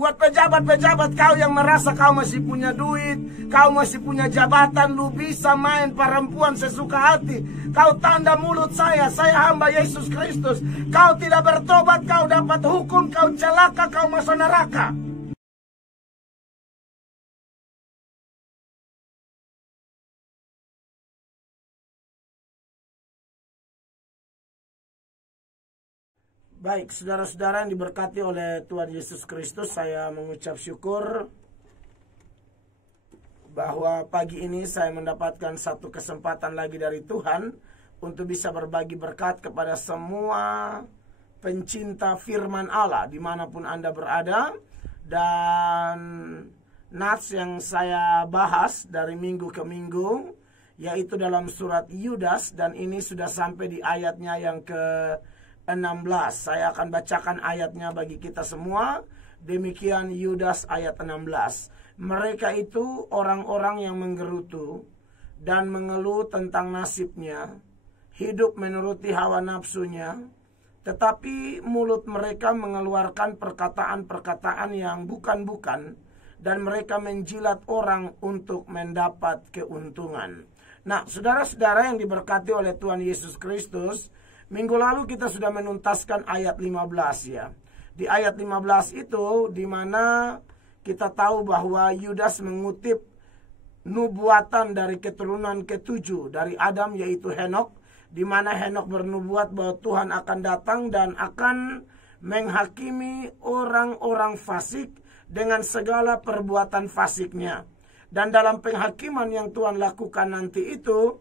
Buat pejabat-pejabat kau yang merasa kau masih punya duit, kau masih punya jabatan, lu bisa main perempuan sesuka hati. Kau tanda mulut saya hamba Yesus Kristus. Kau tidak bertobat, kau dapat hukum, kau celaka, kau masuk neraka. Baik, saudara-saudara yang diberkati oleh Tuhan Yesus Kristus, saya mengucap syukur bahwa pagi ini saya mendapatkan satu kesempatan lagi dari Tuhan untuk bisa berbagi berkat kepada semua pencinta firman Allah dimanapun Anda berada. Dan nats yang saya bahas dari minggu ke minggu yaitu dalam surat Yudas, dan ini sudah sampai di ayatnya yang ke-16. Saya akan bacakan ayatnya bagi kita semua. Demikian Yudas ayat 16. Mereka itu orang-orang yang menggerutu dan mengeluh tentang nasibnya, hidup menuruti hawa nafsunya, tetapi mulut mereka mengeluarkan perkataan-perkataan yang bukan-bukan, dan mereka menjilat orang untuk mendapat keuntungan. Nah, saudara-saudara yang diberkati oleh Tuhan Yesus Kristus, minggu lalu kita sudah menuntaskan ayat 15 ya. Di ayat 15 itu di mana kita tahu bahwa Yudas mengutip nubuatan dari keturunan ke-7 dari Adam, yaitu Henokh, di mana Henokh bernubuat bahwa Tuhan akan datang dan akan menghakimi orang-orang fasik dengan segala perbuatan fasiknya. Dan dalam penghakiman yang Tuhan lakukan nanti itu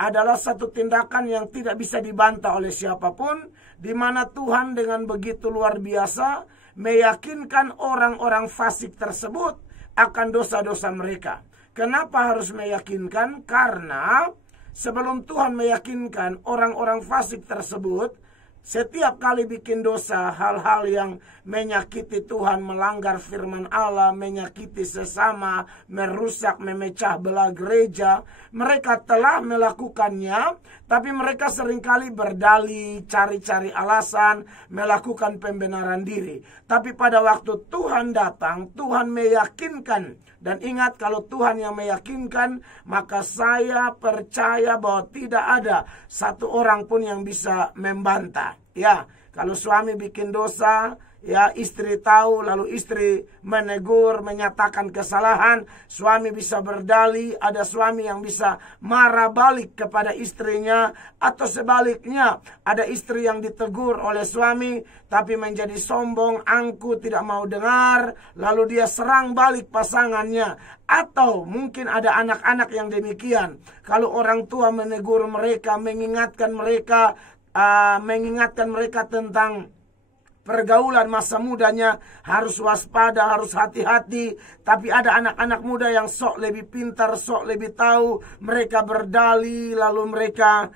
adalah satu tindakan yang tidak bisa dibantah oleh siapapun, di mana Tuhan dengan begitu luar biasa meyakinkan orang-orang fasik tersebut akan dosa-dosa mereka. Kenapa harus meyakinkan? Karena sebelum Tuhan meyakinkan orang-orang fasik tersebut, setiap kali bikin dosa, hal-hal yang menyakiti Tuhan, melanggar firman Allah, menyakiti sesama, merusak, memecah belah gereja, mereka telah melakukannya, tapi mereka seringkali berdalih, cari-cari alasan, melakukan pembenaran diri. Tapi pada waktu Tuhan datang, Tuhan meyakinkan. Dan ingat, kalau Tuhan yang meyakinkan, maka saya percaya bahwa tidak ada satu orang pun yang bisa membantah. Ya, kalau suami bikin dosa, ya istri tahu, lalu istri menegur, menyatakan kesalahan, suami bisa berdalih, ada suami yang bisa marah balik kepada istrinya, atau sebaliknya, ada istri yang ditegur oleh suami, tapi menjadi sombong, angkuh, tidak mau dengar, lalu dia serang balik pasangannya. Atau mungkin ada anak-anak yang demikian, kalau orang tua menegur mereka, mengingatkan mereka tentang pergaulan masa mudanya, harus waspada, harus hati-hati. Tapi ada anak-anak muda yang sok lebih pintar, sok lebih tahu, mereka berdalih, lalu mereka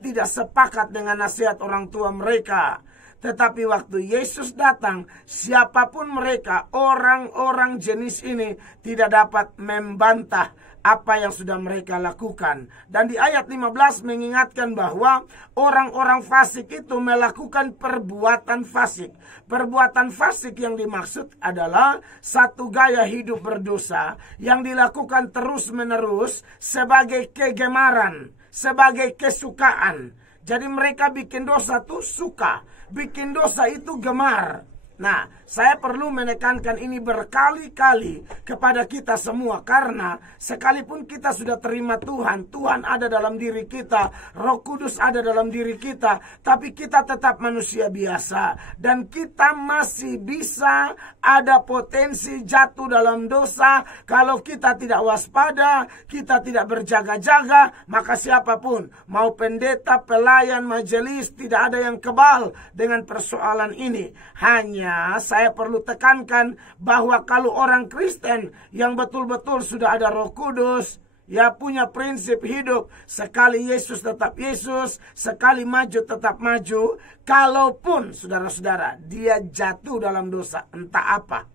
tidak sepakat dengan nasihat orang tua mereka. Tetapi waktu Yesus datang, siapapun mereka, orang-orang jenis ini tidak dapat membantah apa yang sudah mereka lakukan. Dan di ayat 15 mengingatkan bahwa orang-orang fasik itu melakukan perbuatan fasik. Perbuatan fasik yang dimaksud adalah satu gaya hidup berdosa yang dilakukan terus-menerus sebagai kegemaran, sebagai kesukaan. Jadi mereka bikin dosa tuh suka, bikin dosa itu gemar. Nah, saya perlu menekankan ini berkali-kali kepada kita semua, karena sekalipun kita sudah terima Tuhan, Tuhan ada dalam diri kita, Roh Kudus ada dalam diri kita, tapi kita tetap manusia biasa, dan kita masih bisa ada potensi jatuh dalam dosa. Kalau kita tidak waspada, kita tidak berjaga-jaga, maka siapapun, mau pendeta, pelayan, majelis, tidak ada yang kebal dengan persoalan ini. Hanya saya perlu tekankan bahwa kalau orang Kristen yang betul-betul sudah ada Roh Kudus, ya punya prinsip hidup, sekali Yesus tetap Yesus, sekali maju tetap maju. Kalaupun saudara-saudara dia jatuh dalam dosa entah apa,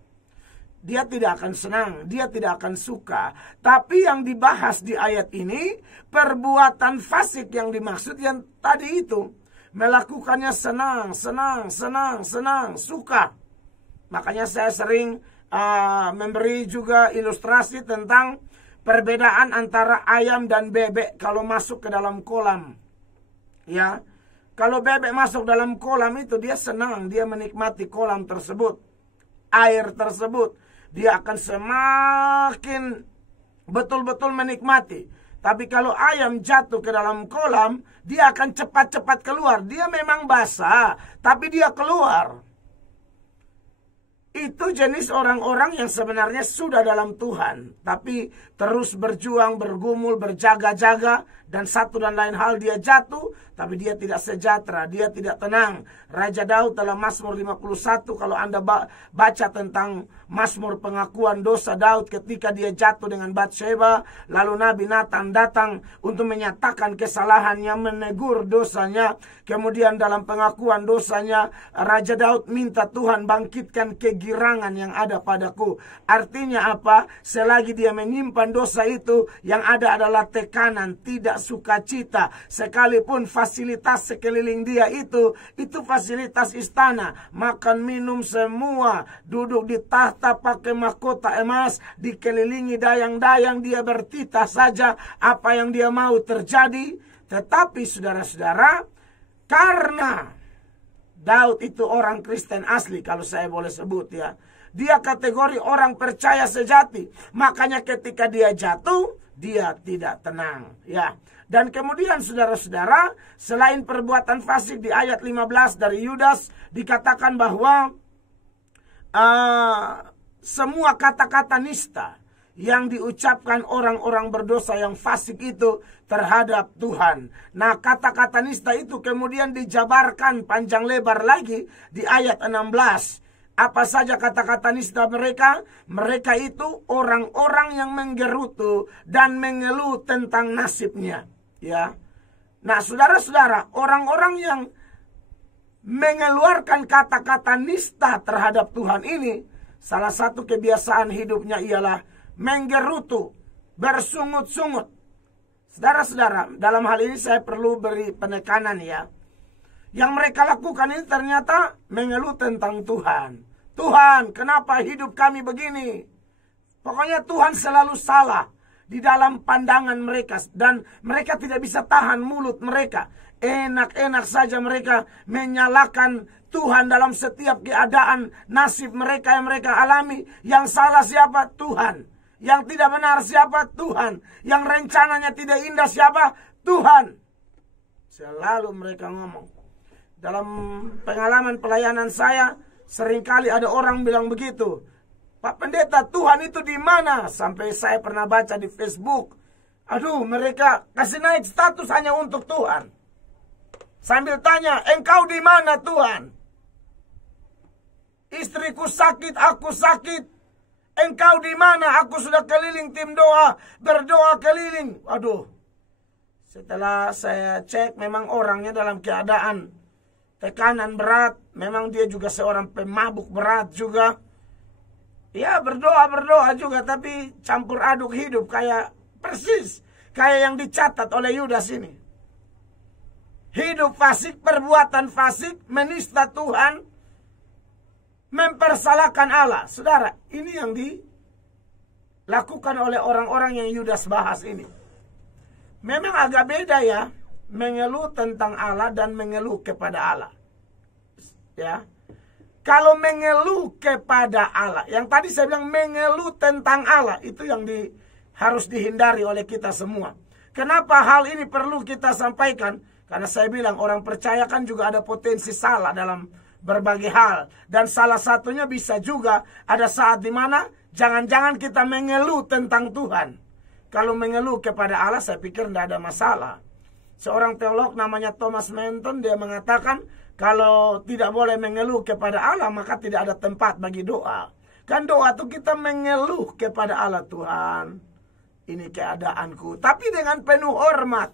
dia tidak akan senang, dia tidak akan suka. Tapi yang dibahas di ayat ini, perbuatan fasik yang dimaksud yang tadi itu, melakukannya senang, suka. Makanya saya sering memberi juga ilustrasi tentang perbedaan antara ayam dan bebek kalau masuk ke dalam kolam. Ya, kalau bebek masuk dalam kolam itu dia senang, dia menikmati kolam tersebut, air tersebut. Dia akan semakin betul-betul menikmati. Tapi kalau ayam jatuh ke dalam kolam, dia akan cepat-cepat keluar. Dia memang basah, tapi dia keluar. Itu jenis orang-orang yang sebenarnya sudah dalam Tuhan, tapi terus berjuang, bergumul, berjaga-jaga, dan satu dan lain hal dia jatuh, tapi dia tidak sejahtera, dia tidak tenang. Raja Daud dalam Mazmur 51, kalau Anda baca tentang Mazmur pengakuan dosa Daud ketika dia jatuh dengan Batsheba, lalu Nabi Nathan datang untuk menyatakan kesalahannya, menegur dosanya. Kemudian dalam pengakuan dosanya, Raja Daud minta Tuhan bangkitkan kegirangan yang ada padaku. Artinya apa? Selagi dia menyimpan dosa itu, yang ada adalah tekanan, tidak sukacita. Sekalipun fasilitas sekeliling dia itu fasilitas istana, makan minum semua, duduk di tahta pakai mahkota emas, dikelilingi dayang-dayang, dia bertitah saja apa yang dia mau terjadi. Tetapi saudara-saudara, karena Daud itu orang Kristen asli, kalau saya boleh sebut ya, dia kategori orang percaya sejati. Makanya ketika dia jatuh, dia tidak tenang ya. Dan kemudian saudara-saudara, selain perbuatan fasik di ayat 15 dari Yudas, dikatakan bahwa semua kata-kata nista yang diucapkan orang-orang berdosa yang fasik itu terhadap Tuhan. Nah, kata-kata nista itu kemudian dijabarkan panjang lebar lagi di ayat 16. Apa saja kata-kata nista mereka? Mereka itu orang-orang yang menggerutu dan mengeluh tentang nasibnya. Ya. Nah, saudara-saudara, orang-orang yang mengeluarkan kata-kata nista terhadap Tuhan ini, salah satu kebiasaan hidupnya ialah menggerutu, bersungut-sungut. Saudara-saudara, dalam hal ini saya perlu beri penekanan ya. Yang mereka lakukan ini ternyata mengeluh tentang Tuhan. Tuhan, kenapa hidup kami begini? Pokoknya Tuhan selalu salah di dalam pandangan mereka. Dan mereka tidak bisa tahan mulut mereka. Enak-enak saja mereka menyalahkan Tuhan dalam setiap keadaan nasib mereka yang mereka alami. Yang salah siapa? Tuhan. Yang tidak benar siapa? Tuhan. Yang rencananya tidak indah siapa? Tuhan. Selalu mereka ngomong. Dalam pengalaman pelayanan saya, seringkali ada orang bilang begitu. Pak Pendeta, Tuhan itu di mana? Sampai saya pernah baca di Facebook. Aduh, mereka kasih naik status hanya untuk Tuhan. Sambil tanya, engkau di mana Tuhan? Istriku sakit, aku sakit. Engkau di mana? Aku sudah keliling tim doa, berdoa keliling. Aduh. Setelah saya cek, memang orangnya dalam keadaan tekanan berat. Memang dia juga seorang pemabuk berat juga. Ya, berdoa juga, tapi campur aduk hidup kayak persis kayak yang dicatat oleh Yudas ini. Hidup fasik, perbuatan fasik, menista Tuhan, mempersalahkan Allah. Saudara, ini yang dilakukan oleh orang-orang yang Yudas bahas ini. Memang agak beda ya, mengeluh tentang Allah dan mengeluh kepada Allah. Ya. Kalau mengeluh kepada Allah, yang tadi saya bilang mengeluh tentang Allah, itu yang harus dihindari oleh kita semua. Kenapa hal ini perlu kita sampaikan? Karena saya bilang orang percaya kan juga ada potensi salah dalam berbagai hal. Dan salah satunya bisa juga ada saat di mana jangan-jangan kita mengeluh tentang Tuhan. Kalau mengeluh kepada Allah, saya pikir tidak ada masalah. Seorang teolog namanya Thomas Manton, dia mengatakan kalau tidak boleh mengeluh kepada Allah, maka tidak ada tempat bagi doa. Kan doa itu kita mengeluh kepada Allah, Tuhan, ini keadaanku. Tapi dengan penuh hormat.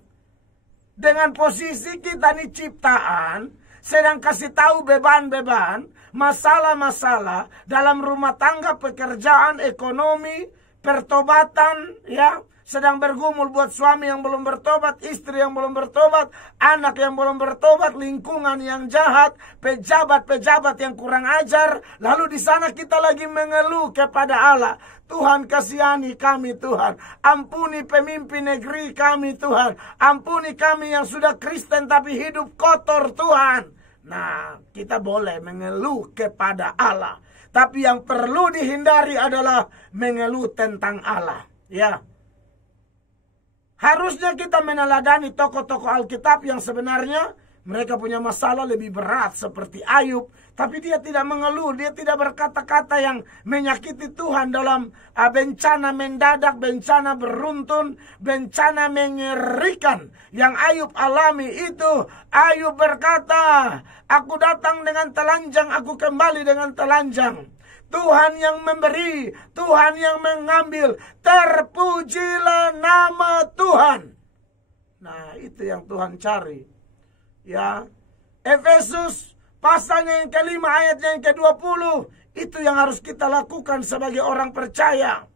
Dengan posisi kita ini ciptaan, sedang kasih tahu beban-beban, masalah-masalah dalam rumah tangga, pekerjaan, ekonomi, pertobatan, ya, sedang bergumul buat suami yang belum bertobat, istri yang belum bertobat, anak yang belum bertobat, lingkungan yang jahat, pejabat-pejabat yang kurang ajar. Lalu di sana kita lagi mengeluh kepada Allah. Tuhan, kasihani kami Tuhan. Ampuni pemimpin negeri kami Tuhan. Ampuni kami yang sudah Kristen tapi hidup kotor Tuhan. Nah, kita boleh mengeluh kepada Allah. Tapi yang perlu dihindari adalah mengeluh tentang Allah. Ya. Harusnya kita meneladani tokoh-tokoh Alkitab yang sebenarnya mereka punya masalah lebih berat seperti Ayub. Tapi dia tidak mengeluh, dia tidak berkata-kata yang menyakiti Tuhan dalam bencana mendadak, bencana beruntun, bencana mengerikan. Yang Ayub alami itu, Ayub berkata, aku datang dengan telanjang, aku kembali dengan telanjang. Tuhan yang memberi, Tuhan yang mengambil. Terpujilah nama Tuhan. Nah, itu yang Tuhan cari. Ya, Efesus pasalnya yang ke-5 ayatnya yang ke-20. Itu yang harus kita lakukan sebagai orang percaya.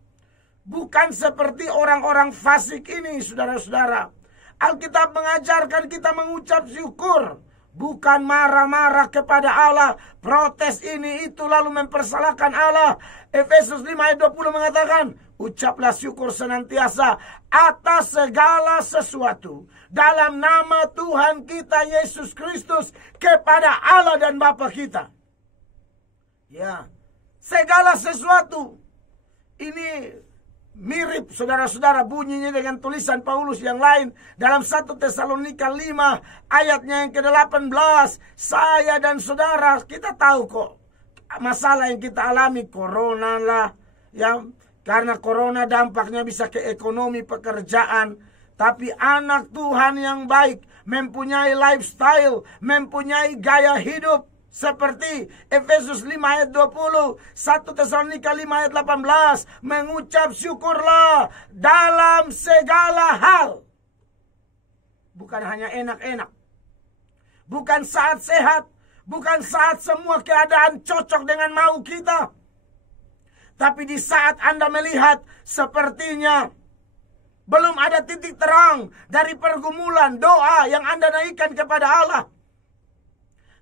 Bukan seperti orang-orang fasik ini, saudara-saudara. Alkitab mengajarkan kita mengucap syukur. Bukan marah-marah kepada Allah, protes ini itu lalu mempersalahkan Allah. Efesus 5 ayat 20 mengatakan, ucaplah syukur senantiasa atas segala sesuatu dalam nama Tuhan kita Yesus Kristus kepada Allah dan Bapa kita. Ya, segala sesuatu. Ini mirip saudara-saudara bunyinya dengan tulisan Paulus yang lain dalam 1 Tesalonika 5 ayatnya yang ke-18. Saya dan saudara kita tahu kok masalah yang kita alami, corona lah, yang karena corona dampaknya bisa ke ekonomi, pekerjaan. Tapi anak Tuhan yang baik mempunyai lifestyle, mempunyai gaya hidup seperti Efesus 5 ayat 20, 1 Tesalonika 5 ayat 18, mengucap syukurlah dalam segala hal. Bukan hanya enak-enak, bukan saat sehat, bukan saat semua keadaan cocok dengan mau kita. Tapi di saat Anda melihat sepertinya belum ada titik terang dari pergumulan doa yang Anda naikkan kepada Allah.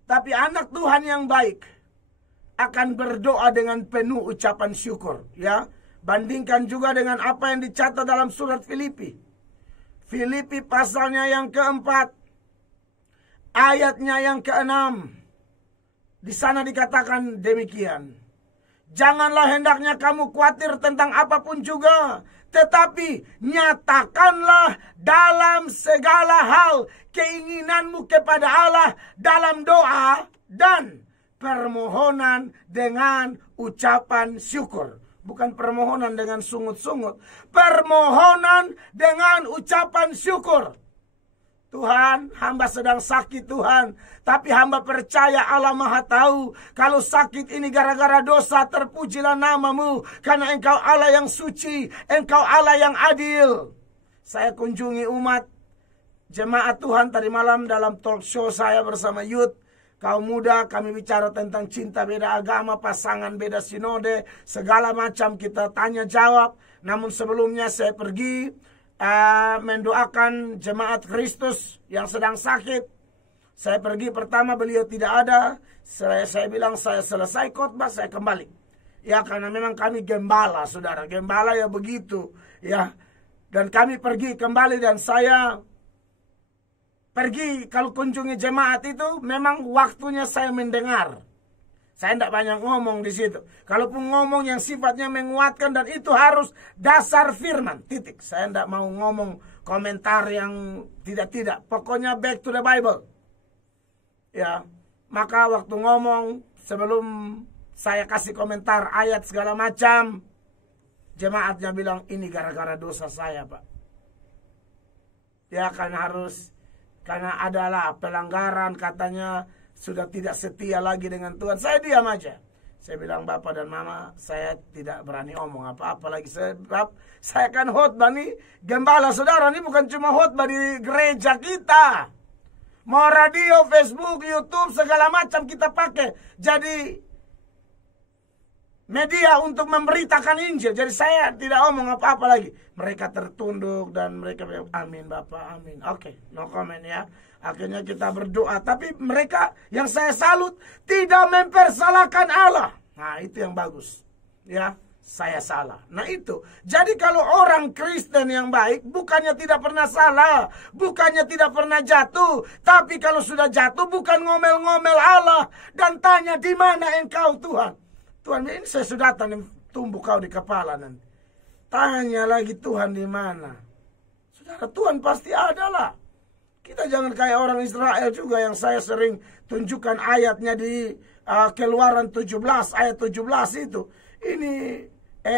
Tapi anak Tuhan yang baik akan berdoa dengan penuh ucapan syukur. Ya, bandingkan juga dengan apa yang dicatat dalam surat Filipi. Filipi pasalnya yang ke-4, ayatnya yang ke-6. Di sana dikatakan demikian. Janganlah hendaknya kamu khawatir tentang apapun juga, tetapi nyatakanlah dalam segala hal keinginanmu kepada Allah dalam doa dan permohonan dengan ucapan syukur. Bukan permohonan dengan sungut-sungut, permohonan dengan ucapan syukur. Tuhan, hamba sedang sakit Tuhan, tapi hamba percaya Allah Maha tahu. Kalau sakit ini gara-gara dosa, terpujilah namamu, karena Engkau Allah yang suci, Engkau Allah yang adil. Saya kunjungi umat jemaat Tuhan tadi malam dalam talk show saya bersama youth, kaum muda. Kami bicara tentang cinta beda agama, pasangan beda sinode, segala macam kita tanya jawab. Namun sebelumnya saya pergi mendoakan jemaat Kristus yang sedang sakit. Saya pergi pertama, beliau tidak ada. Saya bilang saya selesai khotbah saya kembali. Ya, karena memang kami gembala, saudara. Gembala ya begitu, ya. Dan kami pergi kembali dan saya pergi kalau kunjungi jemaat itu memang waktunya saya mendengar. Saya tidak banyak ngomong di situ. Kalaupun ngomong yang sifatnya menguatkan dan itu harus dasar firman. Titik. Saya tidak mau ngomong komentar yang tidak-tidak. Pokoknya back to the Bible. Ya, maka waktu ngomong sebelum saya kasih komentar ayat segala macam, jemaatnya bilang ini gara-gara dosa saya, Pak. Ya, karena adalah pelanggaran katanya. Sudah tidak setia lagi dengan Tuhan. Saya diam aja. Saya bilang, Bapak dan Mama, saya tidak berani omong apa-apa lagi. Saya kan khotbah nih. Gembala saudara, ini bukan cuma khotbah di gereja kita. Mau radio, Facebook, YouTube, segala macam kita pakai. Jadi, media untuk memberitakan Injil. Jadi saya tidak omong apa-apa lagi. Mereka tertunduk dan mereka bilang, amin Bapak, amin. Oke, no comment ya. Akhirnya kita berdoa. Tapi mereka yang saya salut tidak mempersalahkan Allah. Nah itu yang bagus. Ya, saya salah. Nah itu. Jadi kalau orang Kristen yang baik, bukannya tidak pernah salah, bukannya tidak pernah jatuh, tapi kalau sudah jatuh bukan ngomel-ngomel Allah dan tanya di mana engkau Tuhan. Tuhan, ini saya sudah tumbuh kau di kepala nanti. Tanya lagi Tuhan di mana. Saudara, Tuhan pasti ada lah. Kita jangan kayak orang Israel juga yang saya sering tunjukkan ayatnya di Keluaran 17 ayat 17 itu. Ini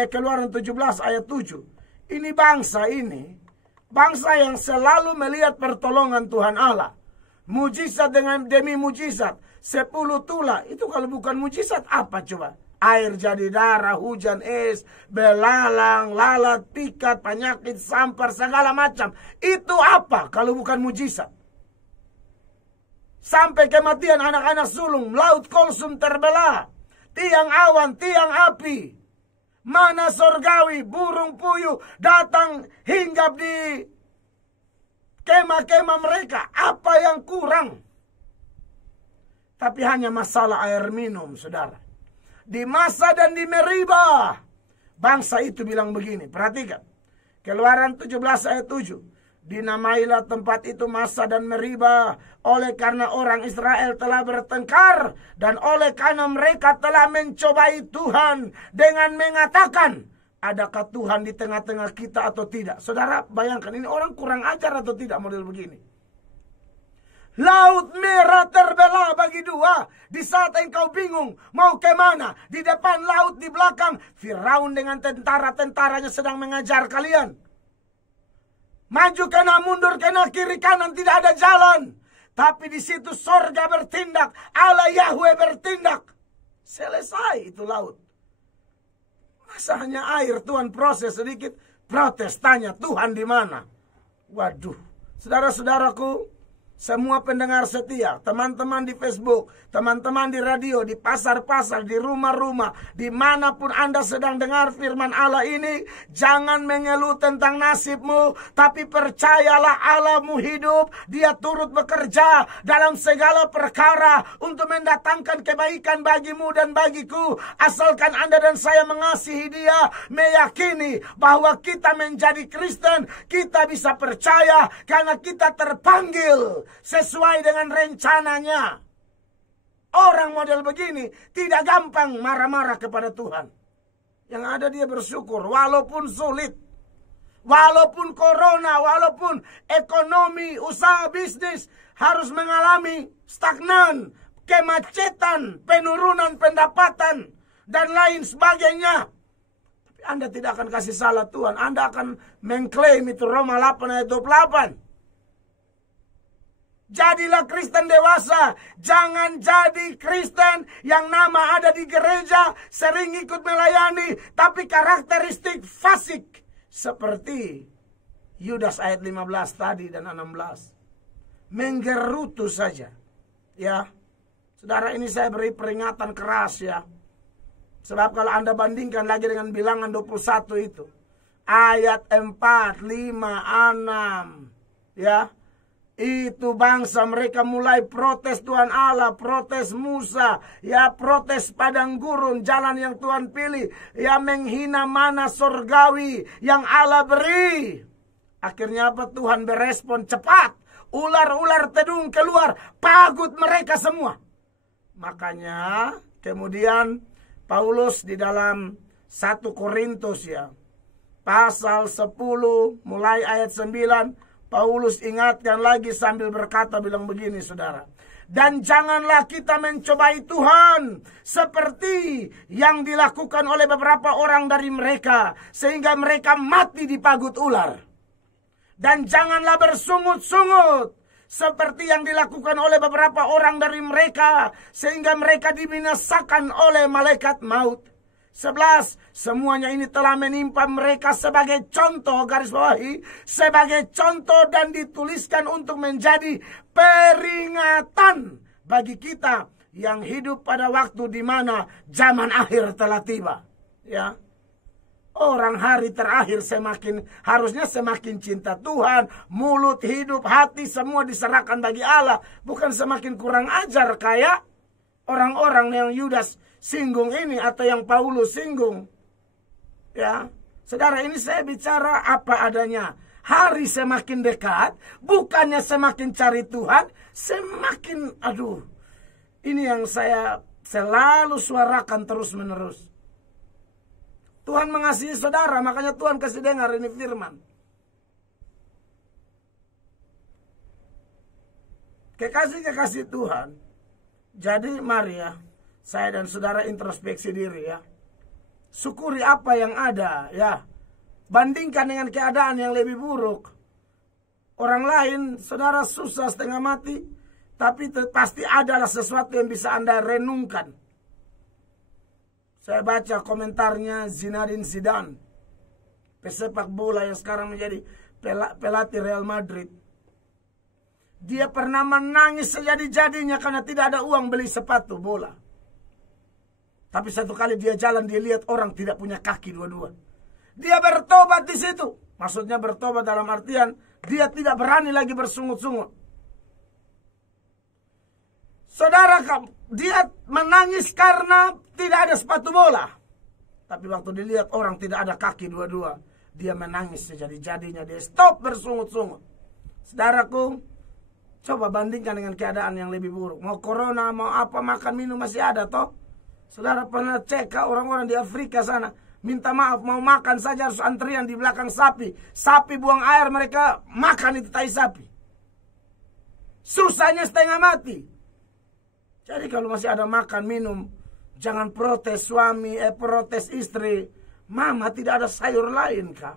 Keluaran 17 ayat 7. Ini bangsa yang selalu melihat pertolongan Tuhan Allah. Mujizat demi mujizat, 10 tulah. Itu kalau bukan mujizat apa coba? Air jadi darah, hujan es, belalang, lalat, pikat, penyakit, sampar, segala macam. Itu apa kalau bukan mujizat? Sampai kematian anak-anak sulung, laut Kolsum terbelah, tiang awan, tiang api, mana sorgawi, burung puyuh datang hinggap di kemah-kemah mereka. Apa yang kurang? Tapi hanya masalah air minum, saudara. Di Masa dan di Meriba, bangsa itu bilang begini, perhatikan. Keluaran 17 ayat 7. Dinamailah tempat itu Masa dan Meriba, oleh karena orang Israel telah bertengkar, dan oleh karena mereka telah mencobai Tuhan dengan mengatakan, adakah Tuhan di tengah-tengah kita atau tidak? Saudara, bayangkan, ini orang kurang ajar atau tidak model begini? Laut Merah terbelah bagi dua. Di saat engkau bingung mau kemana, di depan laut, di belakang Firaun dengan tentara-tentaranya sedang mengajar kalian. Maju kena, mundur kena, kiri kanan, tidak ada jalan. Tapi di situ sorga bertindak, Allah Yahweh bertindak. Selesai itu laut. Masa hanya air, Tuhan proses sedikit, protes, tanya Tuhan di mana? Waduh, saudara-saudaraku, semua pendengar setia, teman-teman di Facebook, teman-teman di radio, di pasar-pasar, di rumah-rumah, dimanapun Anda sedang dengar firman Allah ini, jangan mengeluh tentang nasibmu, tapi percayalah Allahmu hidup, Dia turut bekerja dalam segala perkara untuk mendatangkan kebaikan bagimu dan bagiku, asalkan Anda dan saya mengasihi Dia, meyakini bahwa kita menjadi Kristen, kita bisa percaya karena kita terpanggil sesuai dengan rencananya. Orang model begini tidak gampang marah-marah kepada Tuhan. Yang ada dia bersyukur walaupun sulit, walaupun corona, walaupun ekonomi, usaha bisnis harus mengalami stagnan, kemacetan, penurunan pendapatan dan lain sebagainya. Tapi Anda tidak akan kasih salah Tuhan. Anda akan mengklaim itu Roma 8 ayat 28. Jadilah Kristen dewasa. Jangan jadi Kristen yang nama ada di gereja, sering ikut melayani, tapi karakteristik fasik. Seperti Yudas ayat 15 tadi dan 16. Menggerutu saja. Ya, saudara, ini saya beri peringatan keras ya. Sebab kalau Anda bandingkan lagi dengan bilangan 21 itu. Ayat 4, 5, 6. Ya. Itu bangsa mereka mulai protes Tuhan Allah, protes Musa, ya protes padang gurun, jalan yang Tuhan pilih, ya menghina mana sorgawi yang Allah beri. Akhirnya apa? Tuhan berespon cepat. Ular-ular tedung keluar, pagut mereka semua. Makanya kemudian Paulus di dalam 1 Korintus ya, pasal 10 mulai ayat 9, Paulus ingatkan lagi sambil berkata bilang begini saudara. Dan janganlah kita mencobai Tuhan seperti yang dilakukan oleh beberapa orang dari mereka, sehingga mereka mati di pagut ular. Dan janganlah bersungut-sungut seperti yang dilakukan oleh beberapa orang dari mereka, sehingga mereka dibinasakan oleh malaikat maut. 11. Semuanya ini telah menimpa mereka sebagai contoh, garis bawahi, sebagai contoh dan dituliskan untuk menjadi peringatan bagi kita yang hidup pada waktu di mana zaman akhir telah tiba. Ya, orang hari terakhir harusnya semakin cinta Tuhan, mulut, hidup, hati semua diserahkan bagi Allah, bukan semakin kurang ajar kayak orang-orang yang Yudas singgung ini atau yang Paulus singgung. Ya, saudara, ini saya bicara apa adanya. Hari semakin dekat, bukannya semakin cari Tuhan, semakin ini yang saya selalu suarakan terus-menerus. Tuhan mengasihi saudara, makanya Tuhan kasih dengar ini firman. Kekasih-kekasih Tuhan. Jadi mari ya, saya dan saudara introspeksi diri ya. Syukuri apa yang ada ya. Bandingkan dengan keadaan yang lebih buruk. Orang lain, saudara susah setengah mati, tapi pasti adalah sesuatu yang bisa Anda renungkan. Saya baca komentarnya Zinedine Zidane, pesepak bola yang sekarang menjadi pelatih Real Madrid. Dia pernah menangis sejadi-jadinya karena tidak ada uang beli sepatu bola. Tapi satu kali dia jalan, dia lihat orang tidak punya kaki dua-dua. Dia bertobat di situ. Maksudnya bertobat dalam artian dia tidak berani lagi bersungut-sungut. Saudara, dia menangis karena tidak ada sepatu bola. Tapi waktu dilihat orang tidak ada kaki dua-dua, dia menangis sejadi-jadinya. Dia stop bersungut-sungut. Saudaraku, coba bandingkan dengan keadaan yang lebih buruk. Mau corona, mau apa, makan minum masih ada toh. Saudara pernah cek orang-orang di Afrika sana, minta maaf, mau makan saja harus antrian di belakang sapi. Sapi buang air, mereka makan itu tai sapi. Susahnya setengah mati. Jadi kalau masih ada makan, minum, jangan protes suami, protes istri. Mama, tidak ada sayur lain kah?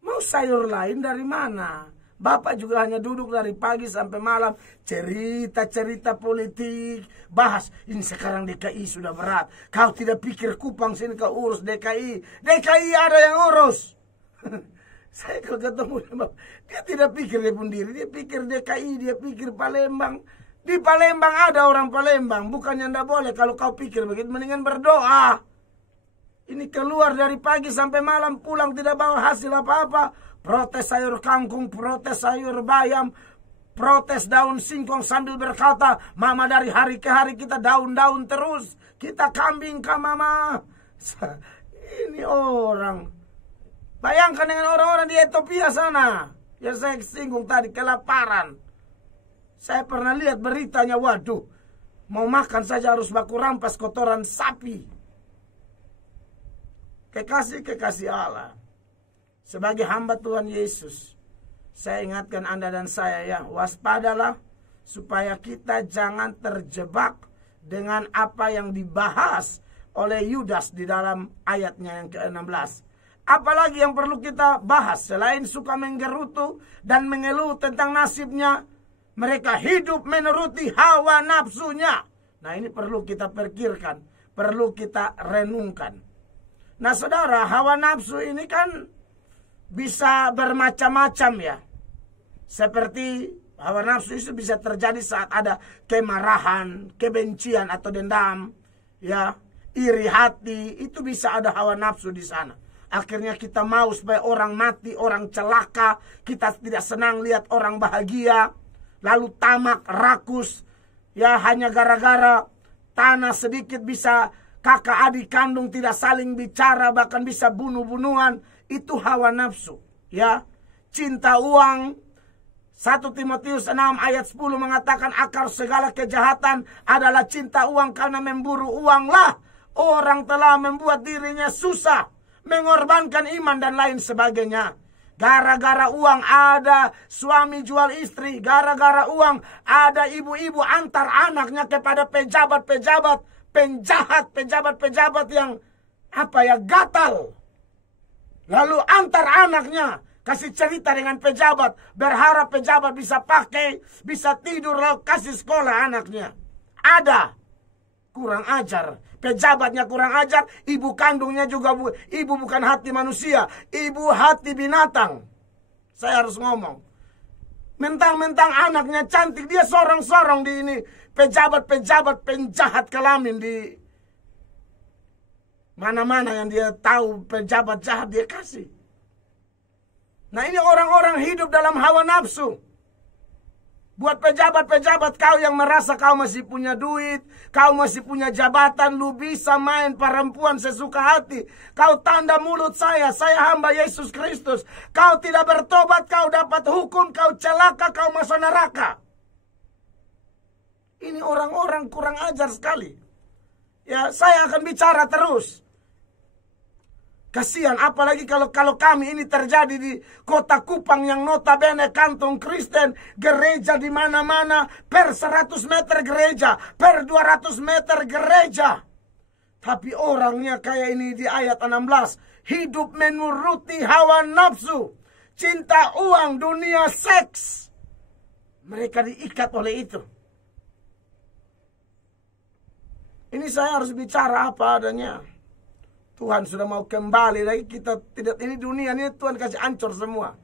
Mau sayur lain dari mana? Bapak juga hanya duduk dari pagi sampai malam, cerita-cerita politik, bahas. Ini sekarang DKI sudah berat. Kau tidak pikir Kupang sini kau urus DKI. DKI ada yang urus. Saya kalau ketemu dia tidak pikir dia pun diri. Dia pikir DKI, dia pikir Palembang. Di Palembang ada orang Palembang. Bukannya tidak boleh kalau kau pikir begitu. Mendingan berdoa. Ini keluar dari pagi sampai malam, pulang tidak bawa hasil apa-apa. Protes sayur kangkung, protes sayur bayam, protes daun singkong sambil berkata, Mama dari hari ke hari kita daun-daun terus. Kita kambing ke Mama. Ini orang. Bayangkan dengan orang-orang di Ethiopia sana. Yang saya singgung tadi, kelaparan. Saya pernah lihat beritanya, waduh, mau makan saja harus baku rampas kotoran sapi. Kekasih-kekasih Allah, sebagai hamba Tuhan Yesus, saya ingatkan Anda dan saya ya, waspadalah supaya kita jangan terjebak dengan apa yang dibahas oleh Yudas di dalam ayatnya yang ke-16. Apalagi yang perlu kita bahas selain suka menggerutu dan mengeluh tentang nasibnya, mereka hidup menuruti hawa nafsunya. Nah, ini perlu kita pikirkan, perlu kita renungkan. Nah, saudara, hawa nafsu ini kan bisa bermacam-macam ya. Seperti hawa nafsu itu bisa terjadi saat ada kemarahan, kebencian atau dendam, ya, iri hati, itu bisa ada hawa nafsu di sana. Akhirnya kita mau supaya orang mati, orang celaka, kita tidak senang lihat orang bahagia. Lalu tamak, rakus, ya hanya gara-gara tanah sedikit bisa kakak adik kandung tidak saling bicara, bahkan bisa bunuh-bunuhan. Itu hawa nafsu, ya. Cinta uang. 1 Timotius 6 ayat 10 mengatakan akar segala kejahatan adalah cinta uang, karena memburu uanglah orang telah membuat dirinya susah, mengorbankan iman dan lain sebagainya. Gara-gara uang ada suami jual istri. Gara-gara uang ada ibu-ibu antar anaknya kepada pejabat-pejabat, pejabat-pejabat yang gatal. Lalu antar anaknya kasih cerita dengan pejabat, berharap pejabat bisa pakai, bisa tidur, lalu kasih sekolah anaknya. Ada. Kurang ajar. Pejabatnya kurang ajar, ibu kandungnya juga ibu bukan hati manusia, ibu hati binatang. Saya harus ngomong. Mentang-mentang anaknya cantik, dia sorong-sorong di ini. Pejabat-pejabat penjahat kelamin di mana-mana yang dia tahu pejabat jahat dia kasih. Nah, ini orang-orang hidup dalam hawa nafsu. Buat pejabat-pejabat kau yang merasa kau masih punya duit, kau masih punya jabatan, lu bisa main perempuan sesuka hati. Kau tanda mulut saya hamba Yesus Kristus. Kau tidak bertobat, kau dapat hukum, kau celaka, kau masuk neraka. Ini orang-orang kurang ajar sekali. Ya, saya akan bicara terus. Kasihan, apalagi kalau kami ini terjadi di kota Kupang yang notabene kantong Kristen, gereja di mana-mana, per 100 meter gereja, per 200 meter gereja. Tapi orangnya kayak ini di ayat 16, hidup menuruti hawa nafsu, cinta uang, dunia seks. Mereka diikat oleh itu. Ini saya harus bicara apa adanya. Tuhan sudah mau kembali lagi, kita tidak, ini dunia ini Tuhan kasih hancur semua.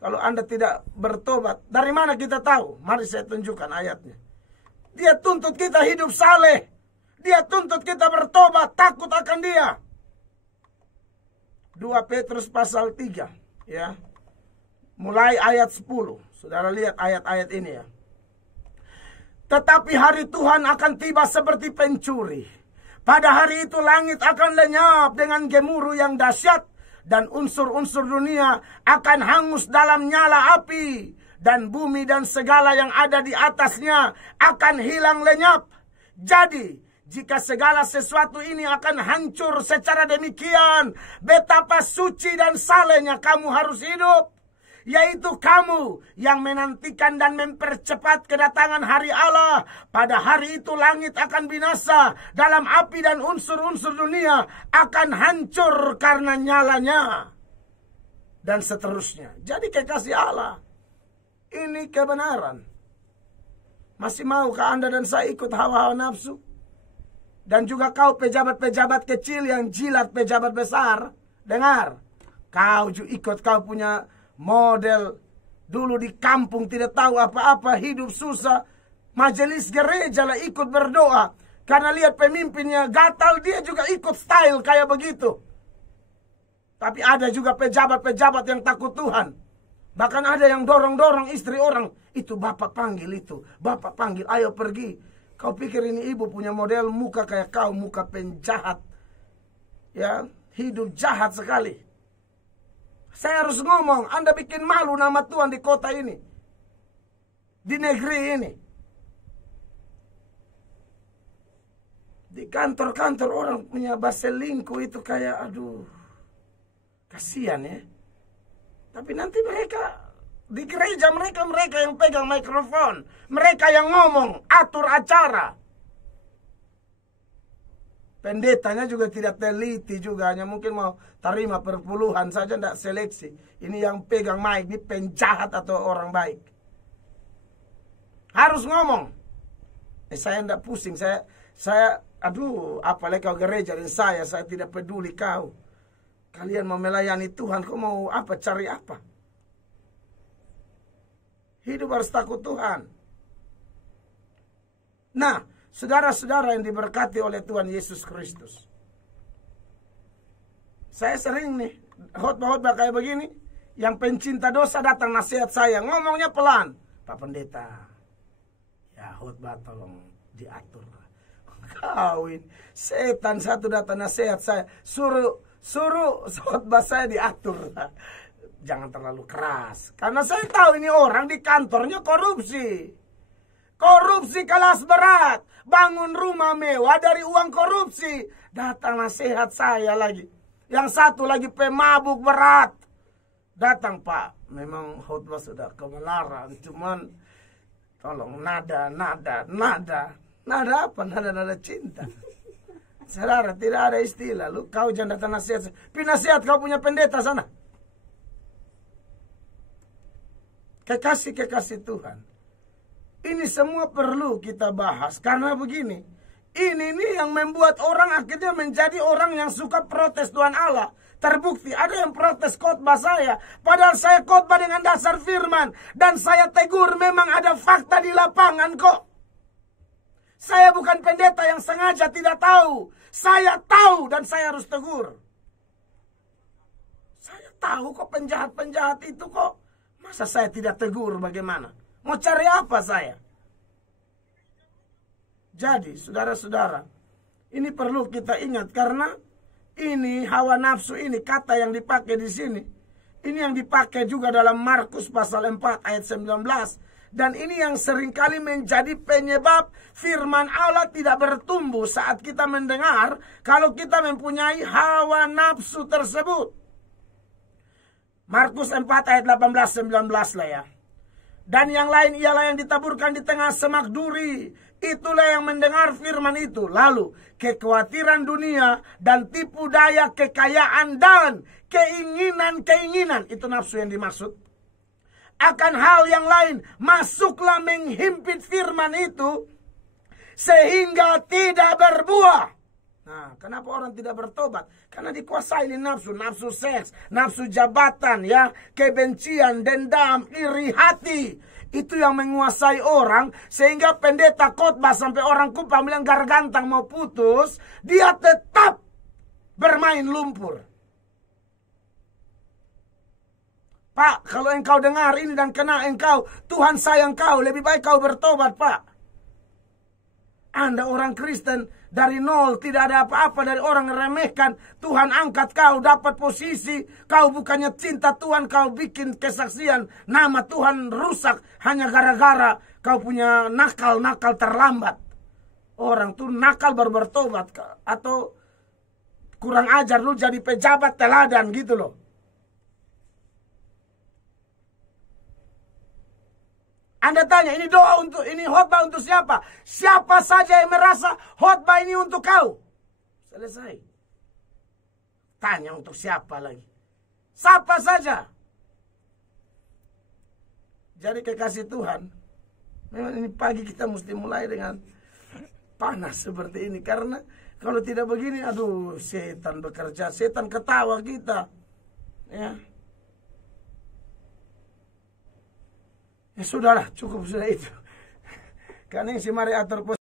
Kalau Anda tidak bertobat, dari mana kita tahu? Mari saya tunjukkan ayatnya. Dia tuntut kita hidup saleh. Dia tuntut kita bertobat, takut akan Dia. 2 Petrus pasal 3, ya. Mulai ayat 10. Saudara lihat ayat-ayat ini ya. Tetapi hari Tuhan akan tiba seperti pencuri. Pada hari itu langit akan lenyap dengan gemuruh yang dahsyat, dan unsur-unsur dunia akan hangus dalam nyala api, dan bumi dan segala yang ada di atasnya akan hilang lenyap. Jadi, jika segala sesuatu ini akan hancur secara demikian, betapa suci dan salehnya kamu harus hidup. Yaitu kamu yang menantikan dan mempercepat kedatangan hari Allah. Pada hari itu langit akan binasa dalam api dan unsur-unsur dunia akan hancur karena nyalanya. Dan seterusnya. Jadi kekasih Allah, ini kebenaran. Masih maukah Anda dan saya ikut hawa-hawa nafsu? Dan juga kau pejabat-pejabat kecil yang jilat pejabat besar. Dengar, kau juga ikut, kau punya model dulu di kampung tidak tahu apa-apa, hidup susah. Majelis gereja lah ikut berdoa. Karena lihat pemimpinnya gatal, dia juga ikut style kayak begitu. Tapi ada juga pejabat-pejabat yang takut Tuhan. Bahkan ada yang dorong-dorong istri orang. Itu bapak panggil itu. Bapak panggil, ayo pergi. Kau pikir ini ibu punya model muka kayak kau, muka penjahat. Ya, hidup jahat sekali. Saya harus ngomong, Anda bikin malu nama Tuhan di kota ini. Di negeri ini. Di kantor-kantor orang punya baselingku itu kayak, aduh, kasihan ya. Tapi nanti mereka, di gereja mereka yang pegang mikrofon. Mereka yang ngomong, atur acara. Pendetanya juga tidak teliti juga, hanya mungkin mau terima perpuluhan saja, tidak seleksi. Ini yang pegang mic, ini penjahat atau orang baik. Harus ngomong. Saya tidak pusing, saya aduh, apalagi kau gereja dan saya tidak peduli kau. Kalian mau melayani Tuhan, kau mau apa, cari apa? Hidup harus takut Tuhan. Nah, saudara-saudara yang diberkati oleh Tuhan Yesus Kristus. Saya sering nih, khotbah-khotbah kayak begini. Yang pencinta dosa datang nasihat saya. Ngomongnya pelan. Pak Pendeta, ya khotbah tolong diatur. Kawin. Setan satu datang nasihat saya. Suruh khotbah saya diatur. Jangan terlalu keras. Karena saya tahu ini orang di kantornya korupsi. Korupsi kelas berat. Bangun rumah mewah dari uang korupsi. Datang nasihat saya lagi. Yang satu lagi pemabuk berat. Datang, Pak. Memang khotbah sudah kebenaran. Cuman tolong nada. Nada apa? Nada cinta. Saudara, tidak ada istilah. Lu kau jangan datang nasihat. Nasihat kau punya pendeta sana. Kekasih Tuhan. Ini semua perlu kita bahas. Karena begini. Ini nih yang membuat orang akhirnya menjadi orang yang suka protes Tuhan Allah. Terbukti ada yang protes khotbah saya, padahal saya khotbah dengan dasar firman, dan saya tegur memang ada fakta di lapangan kok. Saya bukan pendeta yang sengaja tidak tahu. Saya tahu dan saya harus tegur. Saya tahu kok penjahat-penjahat itu kok. Masa saya tidak tegur bagaimana? Mau cari apa saya? Jadi, saudara-saudara, ini perlu kita ingat karena ini hawa nafsu ini kata yang dipakai di sini. Ini yang dipakai juga dalam Markus pasal 4 ayat 19. Dan ini yang seringkali menjadi penyebab firman Allah tidak bertumbuh saat kita mendengar kalau kita mempunyai hawa nafsu tersebut. Markus 4 ayat 18-19 lah ya. Dan yang lain ialah yang ditaburkan di tengah semak duri. Itulah yang mendengar firman itu. Lalu kekhawatiran dunia dan tipu daya kekayaan dan keinginan-keinginan. Itu nafsu yang dimaksud. Akan hal yang lain masuklah menghimpit firman itu. Sehingga tidak berbuah. Nah, kenapa orang tidak bertobat? Karena dikuasai nafsu, nafsu seks, nafsu jabatan, ya, kebencian, dendam, iri hati. Itu yang menguasai orang sehingga pendeta khotbah sampai orang Kupang bilang gargantang mau putus, dia tetap bermain lumpur. Pak, kalau engkau dengar ini dan kena engkau, Tuhan sayang kau, lebih baik kau bertobat, Pak. Anda orang Kristen dari nol, tidak ada apa-apa, dari orang remehkan, Tuhan angkat kau, dapat posisi, kau bukannya cinta Tuhan, kau bikin kesaksian, nama Tuhan rusak, hanya gara-gara kau punya nakal-nakal terlambat. Orang tuh nakal baru bertobat, atau kurang ajar lu jadi pejabat teladan gitu loh. Anda tanya, ini doa untuk, ini khotbah untuk siapa? Siapa saja yang merasa khotbah ini untuk kau? Selesai. Tanya untuk siapa lagi? Siapa saja. Jadi kekasih Tuhan, memang ini pagi kita mesti mulai dengan panas seperti ini. Karena kalau tidak begini, aduh, setan bekerja, setan ketawa kita. Ya. Ya sudahlah, cukup sudah itu. Karena yang si mari atur